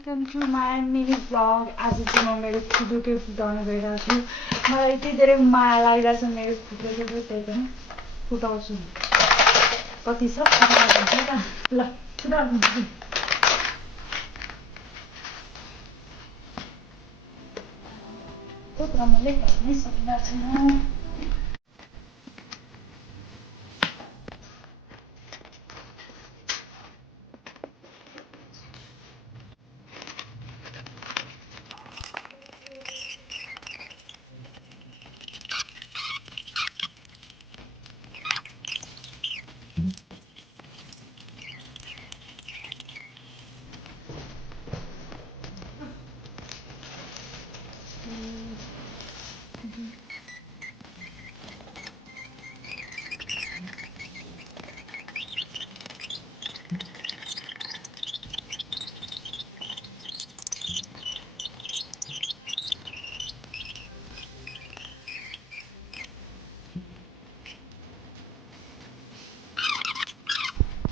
Welcome to my mini blog. आज चाहिँ म मेरो खुदुकै फुटाउनु गइरहेको छु। मलाई यति धेरै माया लागिरहेको छ मेरो खुदुको, त्यही पनि फुटाउँछु। कति छ फुटाउँछु त, ल फुटाउँछु। त्यो मैले भन्नै सकिरहेको छैन।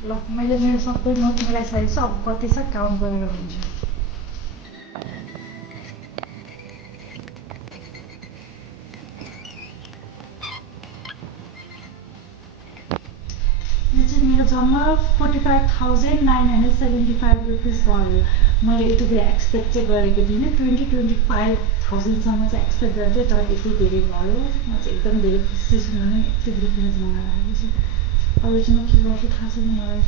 ल मैले मेरो सबै नोट मिलाइसकेको छु। अब कति छ काउन्ट गरेर हुन्छ। यो चाहिँ मेरो जम्मा 45,975 रुपिस भयो। मैले यति धेरै एक्सपेक्ट चाहिँ गरेको थिइनँ। 20-25,000सम्म चाहिँ एक्सपेक्ट गरेको थिएँ, तर यति धेरै भयो। म चाहिँ एकदम धेरै खुसी छु। मलाई यति धेरै कुरा चाहिँ मलाई लागेको छ। अरू चाहिँ म के गर्छु थाहा छैन मलाई।